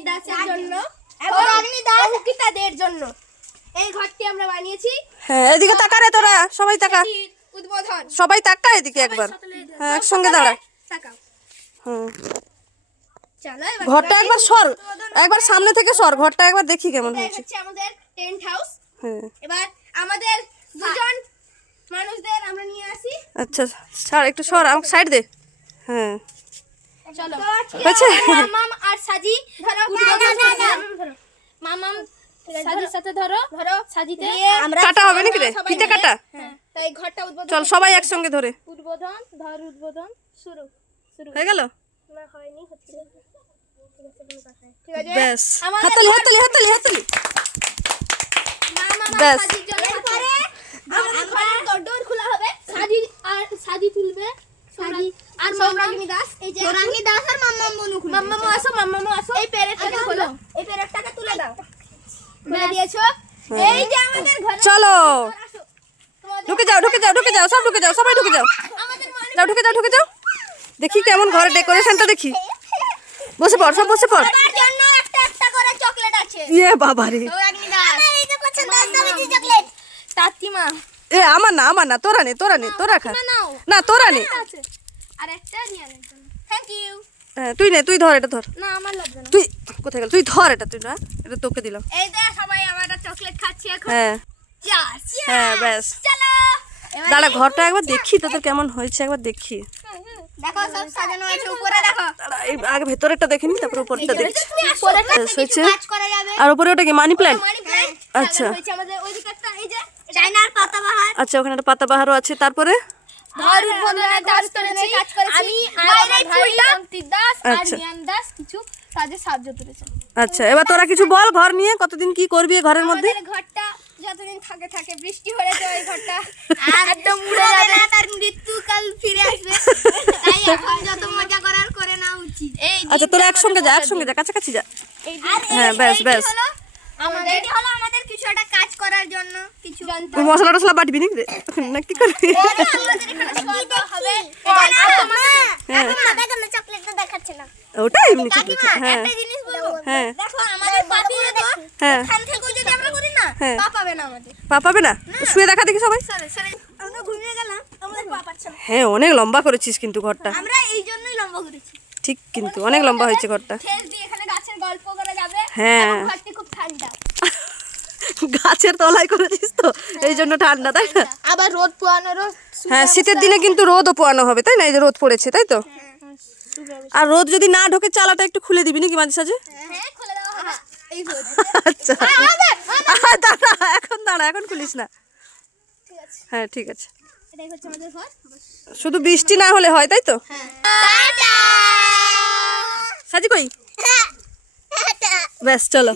অগ্নি দাসের জন্য এবং অগ্নি দাস অঙ্কিতাদের জন্য এই ঘরটি আমরা বানিয়েছি। হ্যাঁ এদিকে তাকা রে তোরা, সবাই তাকা, উদ্বোধন সবাই তাকা এদিকে একবার। হ্যাঁ একসঙ্গে দাঁড়া। তাকাও। হুম চলো এবার ঘরটা একবার সর, একবার সামনে থেকে সর, ঘরটা একবার দেখি কেমন এটা হয়েছে। হচ্ছে আমাদের টেন্ট হাউস। হ্যাঁ এবার আমাদের দুজন মানুষদের আমরা নিয়ে আসি। আচ্ছা সর, একটু সর, আমাকে সাইড দে। হ্যাঁ চলো হয়েছে? মামাম আর সাজি ধরো, মামাম সাজির সাথে ধরো সাজিতে আমরা কাটা হবে নাকি রে, ফিতে কাটা? হ্যাঁ তাই ঘরটা উদ্বোধন। চল সবাই একসঙ্গে ধরে। উদ্বোধন ধর, উদ্বোধন শুরু হয়ে গেল? না হয়নি, হচ্ছে। ঠিক আছে ব্যাস, আমাদের হাততালি হাততালি হাততালি হাততালি। মামাম আর ব্যাস। সাজির জন্য পরে আমাদের ঘরের ডোর খোলা হবে। সাজি আর সাজি তুলবে, সাজি আর সৌরাঙ্গী দাস, এই যে সৌরাঙ্গী দাস আর মাম্মাম বনু খুলবে। মাম্মামও আসো এই পেরেকটাকে খোলো, এই পেরেকটাকে তুলে দাও। খুলে দিয়েছো? এই যে আমাদের ঘরে চলো আসো। তোমাদের ঢুকে যাও ঢুকে যাও ঢুকে যাও, সব ঢুকে যাও, সবাই ঢুকে যাও। আমাদের মানে যাও ঢুকে যাও ঢুকে যাও। দেখি কেমন ঘরের ডেকোরেশনটা দেখি। বসে পড়, সব বসে পড়। সবার জন্য একটা একটা করে চকলেট আছে। ইয়ে বাবা রে, সৌরাঙ্গী দাস আমার এই যে পছন্দ সবজি চকলেট। তাতিমা এ আমার না আমার না, তোরা নে তোরা নে, তোরা খা। নাও না তোরা নে। আছে আর একটা নিয়ে আনেন। Thank you. হ্যাঁ তুই নে, তুই ধর, এটা ধর। না আমার লাগবে না। তুই কোথায় গেল? তুই ধর এটা, তুই না, এটা তোকে দিলাম। এই যে সবাই আমরা চকলেট খাচ্ছি এখন। হ্যাঁ চাস হ্যাঁ ব্যাস। চলো এবার দাঁড়া ঘরটা একবার দেখি তোদের কেমন হয়েছে, একবার দেখি। দেখো সব সাজানো আছে, উপরে দেখো। দাঁড়া, এই আগে ভেতরেরটা দেখে নি, তারপর উপরটা দেখছি। উপরেটা ব্যাস, হয়েছে। কাজ করা যাবে। আর উপরে ওটা কি মানি প্ল্যান্ট? মানি প্ল্যান্ট আচ্ছা। হয়েছে আমাদের ওইদিকে একটা, এই যে চায়নার পাতাবাহার। আচ্ছা ওখানে একটা পাতাবাহারও আছে। তারপরে ধর উদ্বোধনের কাজ করেছি আমি, আর আমার ভাই অন্তিত দাস আর আচ্ছা। রিয়ান দাস কিছু কাজে সাহায্য করেছে। আচ্ছা এবার তোরা কিছু বল ঘর নিয়ে, কতদিন কি করবি এই ঘরের মধ্যে? আমাদের ঘরটা যতদিন থাকে বৃষ্টি হলে তো এই ঘরটা একদম উড়ে যাবে, তার মৃত্যুকাল ফিরে আসবে। তাই এখন যত মজা করার করে না উচিত। এই আচ্ছা তোরা একসঙ্গে যা, একসঙ্গে যা, কাছাকাছি যা। হ্যাঁ ব্যাস ব্যাস। আমাদের এটি হলো আমাদের কিছু একটা কাজ করার জন্য কিছু যন্ত্র। তুই মশলা টসলা বাটবি নাকি রে, না কি করবি? আমাদের এখানে স্বর্গ হবে। হ্যাঁ দেখো চকলেটটা দেখাচ্ছে না। ওটা এমনি চকলেট। হ্যাঁ একটা জিনিস বলবো, হ্যাঁ দেখো আমাদের পাপি তো হ্যাঁ এখান থেকে যদি আমরা করি না, হ্যাঁ। পা পাবে না আমাদের। পা পাবে না? শুয়ে দেখা দেখি সবাই। সরে সরে আমরা ঘুমিয়ে গেলাম, আমাদের পা পাচ্ছে না। হ্যাঁ অনেক লম্বা করেছিস কিন্তু ঘরটা। আমরা এই জন্যই লম্বা করেছি। ঠিক, কিন্তু অনেক লম্বা হয়েছে ঘরটা। ঠেস দিয়ে এখানে গাছের গল্প করা যাবে। হ্যাঁ। এবং ঘরটি খুব ঠান্ডা। গাছের তলায় করেছিস তো এই জন্য ঠান্ডা, তাই না? আবার রোদ পোয়ানোরও হ্যাঁ শীতের দিনে কিন্তু রোদও পোয়ানো হবে, তাই না? এই যে রোদ পড়েছে, তাই তো? আর রোদ যদি না ঢোকে চালাটা একটু খুলে দিবি নাকি মাঝে সাঝে? হ্যাঁ খুলে দেওয়া হবে। এই রোদ। আচ্ছা দাঁড়া, এখন দাঁড়া, এখন খুলিস না। ঠিক আছে, হ্যাঁ ঠিক আছে। এটাই হচ্ছে আমাদের ঘর। শুধু বৃষ্টি না হলে হয়, তাই তো? হ্যাঁ টাটা। সাজি কই? ব্যাস চলো।